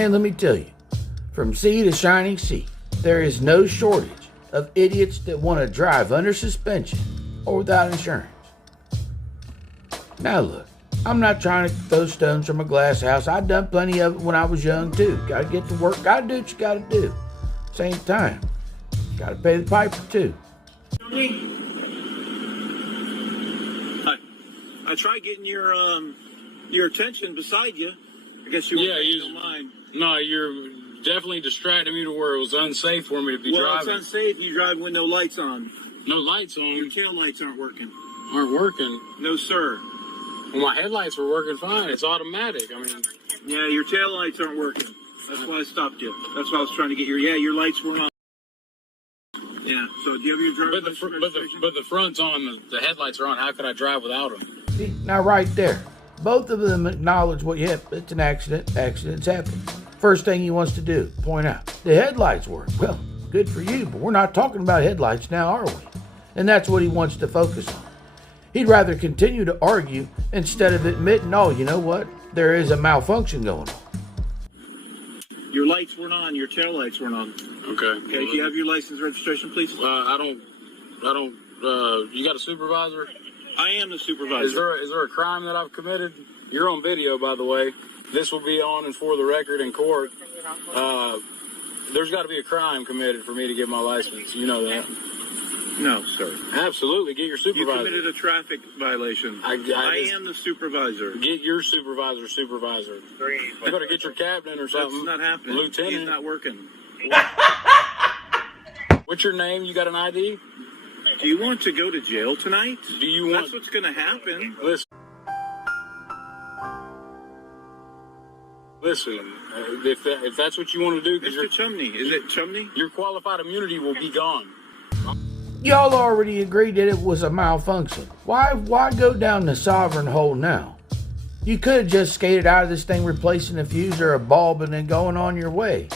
And let me tell you, from sea to shining sea, there is no shortage of idiots that want to drive under suspension or without insurance. Now look, I'm not trying to throw stones from a glass house. I've done plenty of it when I was young too. Gotta get to work, gotta do what you gotta do. Same time, gotta pay the piper too. I tried getting your attention beside you. I guess you don't mind. No, you're definitely distracted me to where it was unsafe for me to be driving. Well, it's unsafe. You drive with no lights on. No lights on? Your tail lights aren't working. Aren't working? No, sir. Well, my headlights were working fine. It's automatic. I mean... Yeah, your tail lights aren't working. That's why I stopped you. That's why I was trying to get your lights were on. Yeah, so do you have your driver's license? But the front's on, the headlights are on. How could I drive without them? See, now right there, both of them acknowledge it's an accident. Accidents happen. First thing he wants to do, point out, the headlights work. Well, good for you, but we're not talking about headlights now, are we? And that's what he wants to focus on. He'd rather continue to argue instead of admitting, oh, you know what? There is a malfunction going on. Your lights weren't on. Your tail lights weren't on. Okay. Okay. Do you have your license registration, please? I don't. You got a supervisor? I am the supervisor. Is there a crime that I've committed? You're on video, by the way. This will be on and for the record in court. There's got to be a crime committed for me to get my license. You know that. No, sir. Absolutely. Get your supervisor. You committed a traffic violation. I am the supervisor. Get your supervisor. You better get your captain or something. That's not happening. Lieutenant. He's not working. What's your name? You got an ID? Do you want to go to jail tonight? Do you want... That's what's going to happen. Listen, if that's what you want to do... Mr. Chumney, is it Chumney? Your qualified immunity will be gone. Y'all already agreed that it was a malfunction. Why go down the sovereign hole now? You could have just skated out of this thing, replacing a fuse or a bulb, and then going on your way.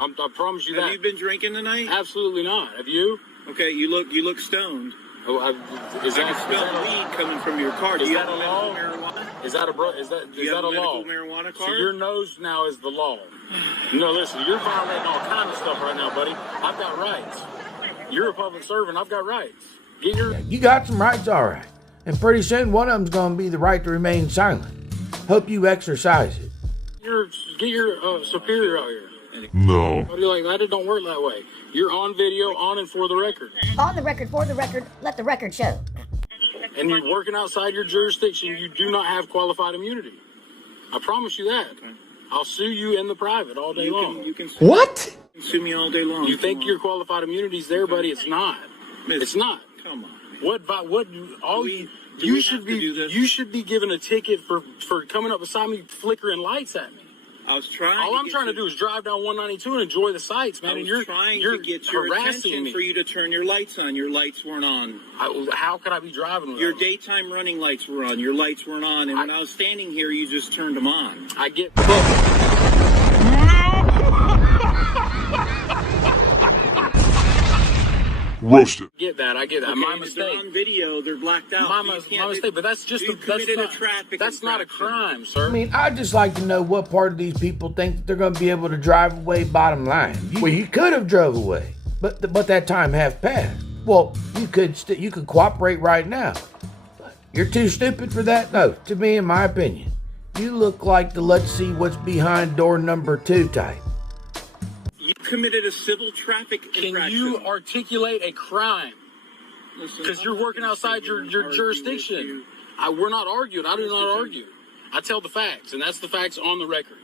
I promise you that. Have you been drinking tonight? Absolutely not. Have you? Okay, you look stoned. Oh, I can smell weed coming from your car. Do you have a medical marijuana? Is that a law? Marijuana card? So your nose now is the law. No, listen, you're violating all kind of stuff right now, buddy. I've got rights. You're a public servant. I've got rights. You got some rights, all right. And pretty soon, one of them's going to be the right to remain silent. Hope you exercise it. Get your superior out here. No. What do you like? That don't work that way. You're on video, on and for the record. On the record, for the record, let the record show. And you're working outside your jurisdiction. You do not have qualified immunity. I promise you that. Okay. I'll sue you in the private all day long. What? You can sue me all day long. You think your qualified immunity's there, buddy? It's not. It's not. Come on. You should be given a ticket for coming up beside me flickering lights at me. All I'm trying to do is drive down 192 and enjoy the sights, man. You're trying to get your attention for you to turn your lights on. Your lights weren't on. How could I be driving without your daytime running lights were on. Your lights weren't on. And when I was standing here, you just turned them on. I get... Roasted. I get that. Okay, my mistake. They're on video. They're blacked out. My mistake. But that's just that's not a crime, sir. I mean, I'd just like to know what part of these people think that they're going to be able to drive away. Bottom line, you could have drove away, but that time have passed. Well, you could cooperate right now. But you're too stupid for that. No, to me, in my opinion, you look like the let's see what's behind door number 2 type. You committed a civil traffic infraction. Can you articulate a crime? Because you're working outside your jurisdiction. We're not arguing. I do not argue. I tell the facts, and that's the facts on the record.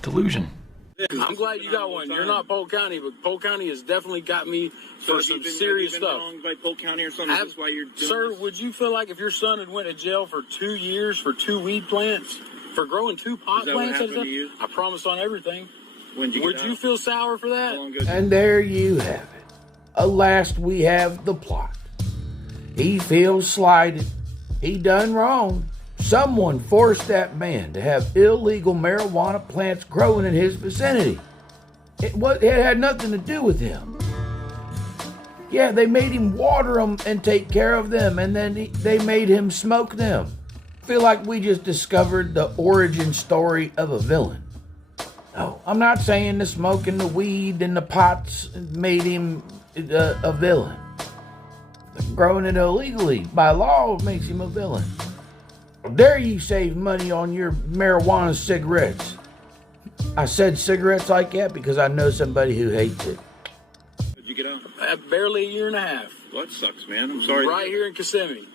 Delusion. I'm glad you got one. You're not Polk County, but Polk County has definitely got me for some serious stuff. By Polk County or something? That's why you're doing Sir, would you feel like if your son had went to jail for 2 years for 2 weed plants, for growing 2 pot plants? I promised on everything. Would you feel sour for that? And there you have it. Alas, we have the plot. He feels slighted. He done wrong. Someone forced that man to have illegal marijuana plants growing in his vicinity. It had nothing to do with him. Yeah, they made him water them and take care of them, and then they made him smoke them. feel like we just discovered the origin story of a villain. No, I'm not saying the smoking the weed and the pots made him a villain. Growing it illegally by law makes him a villain. How dare you save money on your marijuana cigarettes? I said cigarettes like that because I know somebody who hates it. Did you get out? Barely a year and a half. Well, that sucks, man. I'm sorry. Right here in Kissimmee.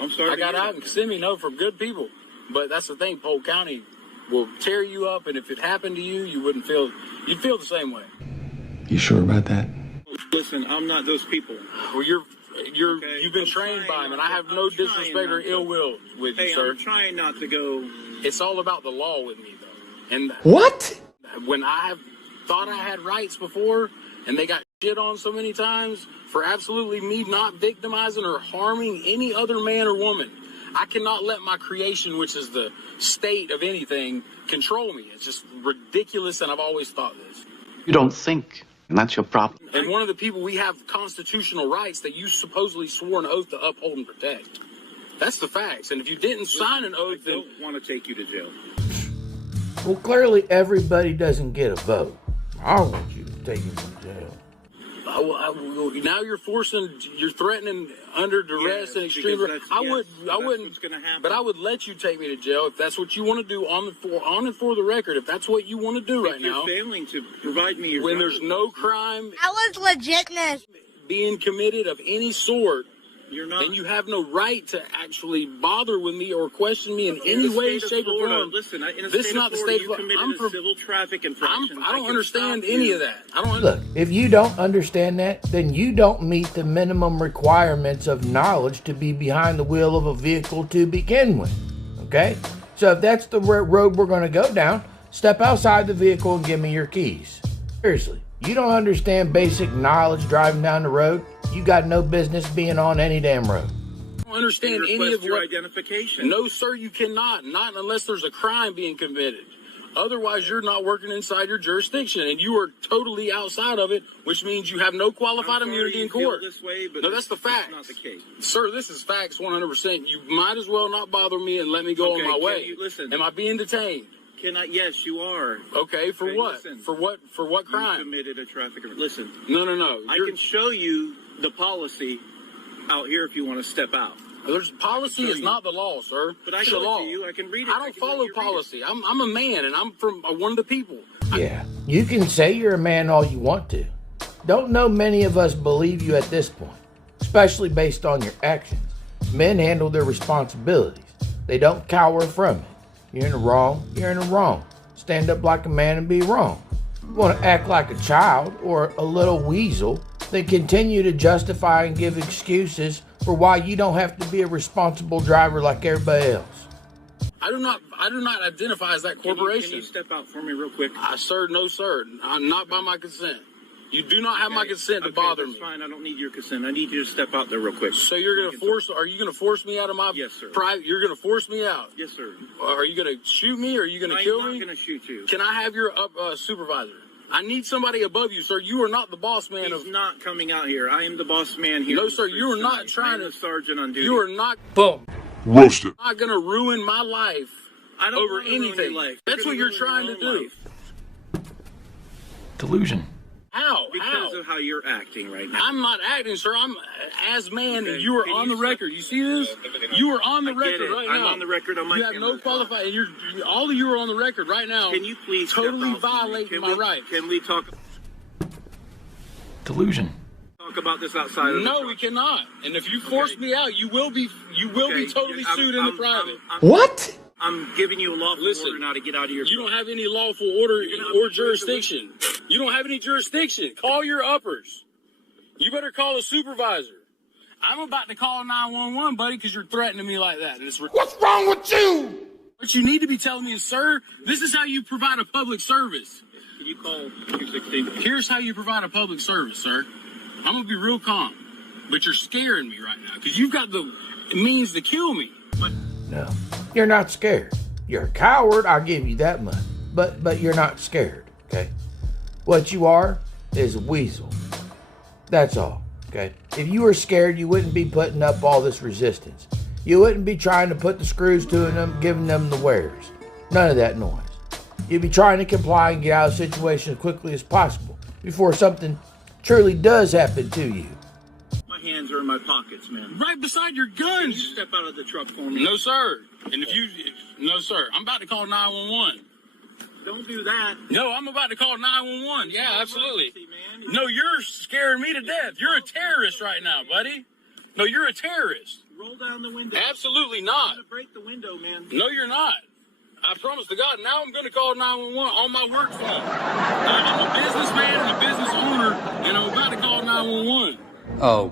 I'm sorry. I got out in Kissimmee, from good people. But that's the thing, Polk County will tear you up, and if it happened to you, you'd feel the same way. You sure about that? Listen, I'm not those people. Well, you've been trained by him, and I have no disrespect or ill will with you, sir. I'm trying not to go. It's all about the law with me, though. And What? when I have thought I had rights before, and they got shit on so many times for absolutely me not victimizing or harming any other man or woman, I cannot let my creation, which is the state of anything, control me. It's just ridiculous, and I've always thought this. You don't think, and that's your problem. And one of the people, we have constitutional rights that you supposedly swore an oath to uphold and protect. That's the facts. And if you didn't sign an oath, I don't want to take you to jail. Well, clearly everybody doesn't get a vote. I want you to take him to jail. now you're threatening under duress and extreme. I wouldn't. But I would let you take me to jail if that's what you want to do on and for the record. If that's what you want to do right now. You're failing to provide me your when there's no crime. That was legitness. Being committed of any sort. You're not. And you have no right to actually bother with me or question me in any way, shape, or form. Listen, this is not the state of Florida. I'm from civil traffic infraction. I don't understand any of that. Look, if you don't understand that, then you don't meet the minimum requirements of knowledge to be behind the wheel of a vehicle to begin with. Okay? So if that's the road we're going to go down, step outside the vehicle and give me your keys. Seriously, you don't understand basic knowledge driving down the road? You got no business being on any damn road. I don't understand any of your what identification. No, sir, you cannot. Not unless there's a crime being committed. Otherwise, you're not working inside your jurisdiction, and you are totally outside of it, which means you have no qualified immunity in court. This way, but no, that's the fact. Not the case. Sir, this is facts 100%. You might as well not bother me and let me go on my way. Listen. Am I being detained? Yes, you are. Okay, for what? Listen, for what crime? You committed a traffic. Listen. No. I can show you the policy out here if you want to step out. There's policy is not the law, sir. But I it's show the law. it to you. I can read it. I don't follow policy. I'm a man, and I'm from one of the people. Yeah, you can say you're a man all you want to. Don't know many of us believe you at this point, especially based on your actions. Men handle their responsibilities. They don't cower from it. You're in the wrong, you're in the wrong. Stand up like a man and be wrong. You want to act like a child or a little weasel, then continue to justify and give excuses for why you don't have to be a responsible driver like everybody else. I do not identify as that corporation. Can you step out for me real quick? Sir, no, sir. I'm not by my consent. You do not have my consent to bother me. That's fine. I don't need your consent. I need you to step out there real quick. So you're going to force? Are you going to force me out of my private? You're going to force me out? Yes, sir. Are you going to shoot me? Or are you going to kill me? I'm not going to shoot you. Can I have your supervisor? I need somebody above you, sir. You are not the boss man. He's not coming out here. I am the boss man here. No, sir. You are not trying to. The sergeant on duty. You are not. Boom. Roasted. Not going to ruin my life. I don't over want to ruin anything. Your life. That's what you're trying to do. Delusion. How? Because of how you're acting right now. I'm not acting, sir. I'm as man, and you are on the record. You see this? You are on the record right now. I'm on the record on my You have no qualified, and all of you are on the record right now. Can you please totally violate my rights? Can we talk? Delusion. Talk about this outside of No, we cannot. And if you force me out, you will be totally sued in the private. What? I'm giving you a lawful order now to get out of your. You don't have any lawful order or jurisdiction. You don't have any jurisdiction. Call your uppers. You better call a supervisor. I'm about to call 911, buddy, because you're threatening me like that. And What's wrong with you? What you need to be telling me is, sir, this is how you provide a public service. Can you call 216? Here's how you provide a public service, sir. I'm going to be real calm, but you're scaring me right now because you've got the means to kill me. No, you're not scared. You're a coward, I'll give you that much. But you're not scared, okay? What you are is a weasel. That's all, okay? If you were scared, you wouldn't be putting up all this resistance. You wouldn't be trying to put the screws to them, giving them the wares. None of that noise. You'd be trying to comply and get out of the situation as quickly as possible before something truly does happen to you. My hands are in my pockets, man. Right beside your Can guns. you step out of the truck for me? No, sir. And no, sir. I'm about to call 911. Don't do that. No, I'm about to call 911. Yeah, absolutely. Emergency, man. No, you're scaring me to death. You're a terrorist right now, buddy. No, you're a terrorist. Roll down the window. Absolutely I'm not. gonna break the window, man. No, you're not. I promise to God, now I'm going to call 911 on my work phone. I'm a businessman and a business owner, and I'm about to call 911. Oh,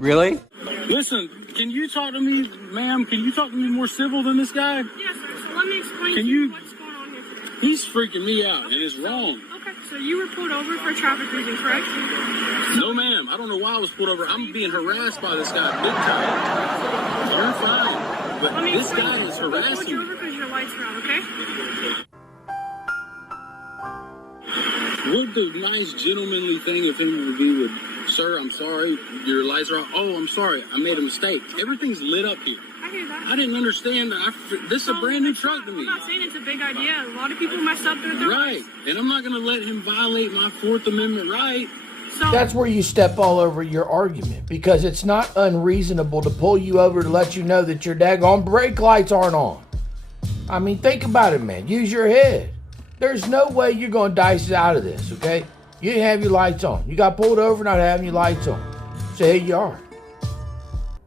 really? Listen, can you talk to me, ma'am? Can you talk to me more civil than this guy? Yes, sir. So let me explain Can to you- you what's going on here today. He's freaking me out, and it's wrong. Okay, so you were pulled over for a traffic reason, correct? No, ma'am. I don't know why I was pulled over. I'm being harassed by this guy big time. You're fine. But Let me this explain. guy is We pulled harassing you me. over because your lights were out, okay? Would the nice gentlemanly thing of him would be with, sir, I'm sorry, your lights are off. Oh, I'm sorry, I made a mistake. Everything's lit up here. I hear that. I didn't understand. This is a brand new truck to I'm me. not saying it's a big idea. A lot of people mess up their Right. And I'm not going to let him violate my Fourth Amendment right. So That's where you step all over your argument, because it's not unreasonable to pull you over to let you know that your daggone brake lights aren't on. I mean, think about it, man. Use your head. There's no way you're going to dice it out of this, okay? You didn't have your lights on. You got pulled over not having your lights on. So here you are.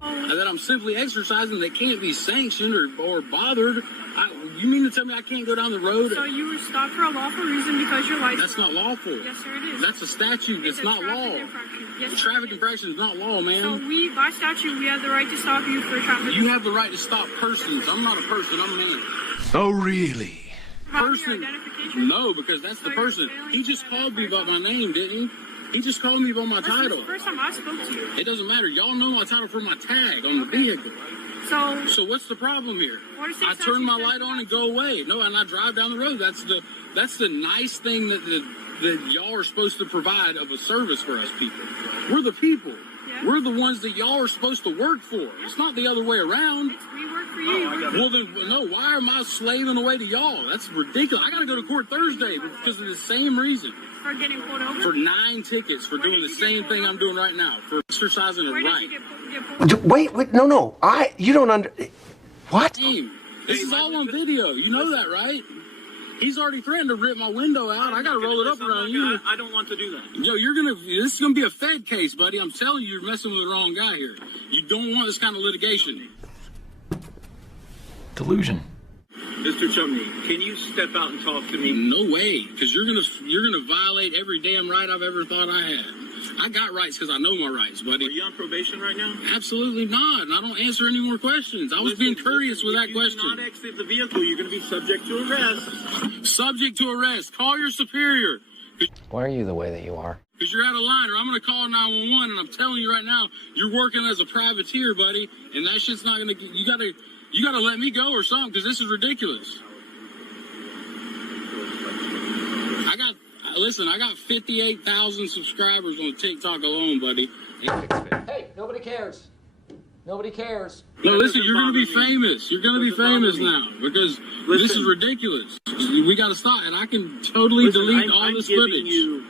And that I'm simply exercising that can't be sanctioned or bothered. You mean to tell me I can't go down the road? So you were stopped for a lawful reason because your lights That's were not lawful. Yes, sir, it is. That's a statute. It's a not traffic law. infraction. Yes, sir, Traffic it is. infraction is not law, So man. by statute, we have the right to stop you for a traffic. You have the right to stop persons. I'm not a person. I'm a man. Oh, really? Have your Person. identification? No, because that's the So you're person. failing He just to called me about verify? my name, didn't he? He just called me about my This is title. the first time I spoke to you. It doesn't matter. Y'all know my title from my tag on the Okay. vehicle. So So what's the problem here? 46 I turn my statute light on and go away. No, and I drive down the road. That's the nice thing that y'all are supposed to provide of a service for us people. We're the people. Yeah. We're the ones that y'all are supposed to work for. It's not the other way around. we work for you. I got Well, then, no, why am I slaving away to y'all? That's ridiculous. I got to go to court Thursday because of the same reason. For getting pulled over? For 9 tickets for Where doing did the you get same pulled thing over? I'm doing right now, for exercising a Where did right. you get pulled? Wait, no. You don't under. What? Team, this is all on video. You know that, right? He's already threatened to rip my window out. I got to roll it up around you. I don't want to do that. Yo, this is going to be a Fed case, buddy. I'm telling you, you're messing with the wrong guy here. You don't want this kind of litigation. Delusion. Mr. Chumney, can you step out and talk to me? No way, because you're gonna violate every damn right I've ever thought I had. I got rights because I know my rights, Are buddy. you on probation right now? Absolutely not, and I don't answer any more questions. I was being courteous with that If you do not question. exit the vehicle, you're going to be subject to arrest. Subject to arrest. Call your superior. Why are you the way that you are? Because you're out of line, or I'm going to call 911, and I'm telling you right now, you're working as a privateer, buddy, and that shit's not going to. You gotta let me go or something, because this is ridiculous. I got 58,000 subscribers on TikTok alone, buddy. Hey, nobody cares. Nobody cares. No, That listen, doesn't you're going to be bother me. famous. You're going to be Doesn't bother famous me. now because this Listen. is ridiculous. We got to stop, and I can totally Listen, delete I'm all this giving footage. you.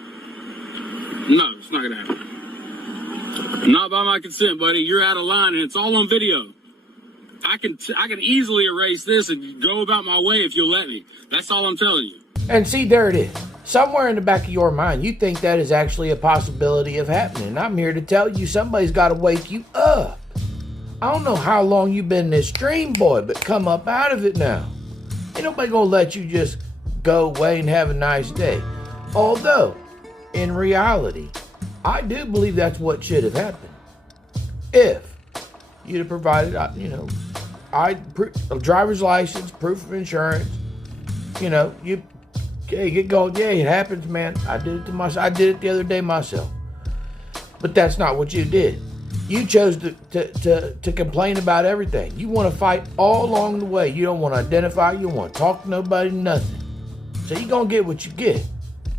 No, it's not going to happen. Not by my consent, buddy. You're out of line, and it's all on video. I can easily erase this and go about my way if you'll let me. That's all I'm telling you. And see, there it is. Somewhere in the back of your mind, you think that is actually a possibility of happening. I'm here to tell you somebody's got to wake you up. I don't know how long you've been in this dream, boy, but come up out of it now. Ain't nobody going to let you just go away and have a nice day. Although, in reality, I do believe that's what should have happened. If you'd have provided, a driver's license, proof of insurance, you get going. Yeah, it happens, man. I did it to myself. I did it the other day myself. But that's not what you did. You chose to complain about everything. You want to fight all along the way. You don't want to identify. You don't want to talk to nobody, nothing. So you're going to get what you get.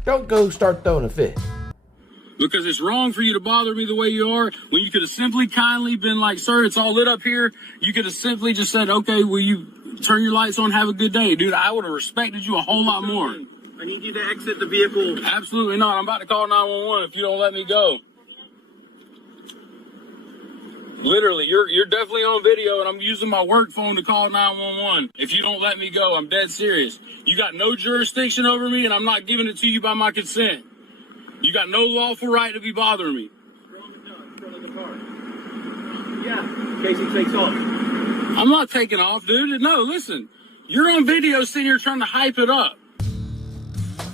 Don't go start throwing a fit. Because it's wrong for you to bother me the way you are, when you could have simply kindly been like, sir, it's all lit up here. You could have simply just said, okay, will you turn your lights on, have a good day. Dude, I would have respected you a whole lot more. I need you to exit the vehicle. Absolutely not. I'm about to call 911 if you don't let me go. Literally, you're definitely on video, and I'm using my work phone to call 911. If you don't let me go, I'm dead serious. You got no jurisdiction over me, and I'm not giving it to you by my consent. You got no lawful right to be bothering me. Throw on the gun, in front of the car. Yeah, in case he takes off. I'm not taking off, dude. No, listen. You're on video sitting here trying to hype it up.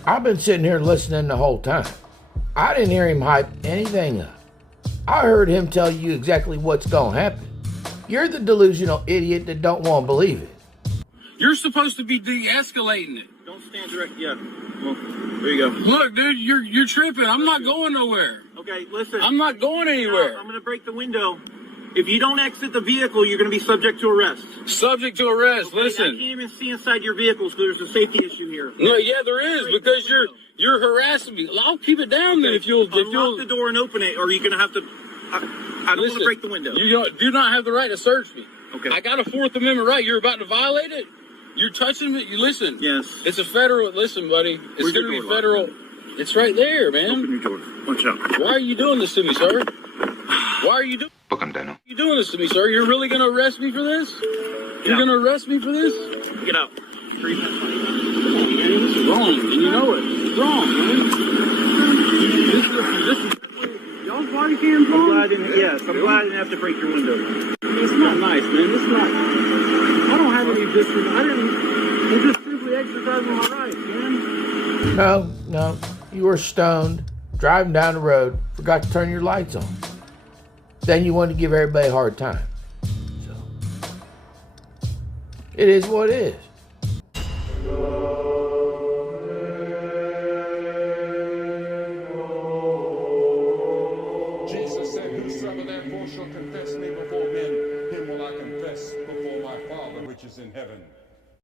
I've been sitting here listening the whole time. I didn't hear him hype anything up. I heard him tell you exactly what's going to happen. You're the delusional idiot that don't want to believe it. You're supposed to be de-escalating it. Don't stand direct. Yeah. Well, there you go. Look, dude, you're tripping. I'm not going nowhere. Okay, listen. I'm not going anywhere. I'm going to break the window. If you don't exit the vehicle, you're going to be subject to arrest. Subject to arrest. Okay, I Listen. can't even see inside your vehicles because there's a safety issue here. No, yeah, there is, because you're harassing me. I'll keep it down then if you'll Unlock the door and open it, or you're going to have to. I don't want to break the window. You do not have the right to search me. Okay. I got a Fourth Amendment right. You're about to violate it. You're touching me. You listen. Yes. It's a federal. Listen, buddy. It's Where's going to your be door federal. It's right there, man. Open your door. Watch out. Why are you doing this to me, sir? Why are you doing? Book him, Daniel. You doing this to me, sir? You're really going to arrest me for this? You're going to arrest me for this? Get out. Come on, man. This is wrong, and you know it. It's wrong, man. This is y'all's body cams on? I'm glad I didn't have to break your window. It's not nice, man. It's not. I don't have any disrespect. I'm just simply exercising my rights, man. No. You were stoned, driving down the road, forgot to turn your lights on. Then you wanted to give everybody a hard time. So, it is what it is. Jesus said, whosoever therefore shall confess me before men, him will I confess before my Father which is in heaven.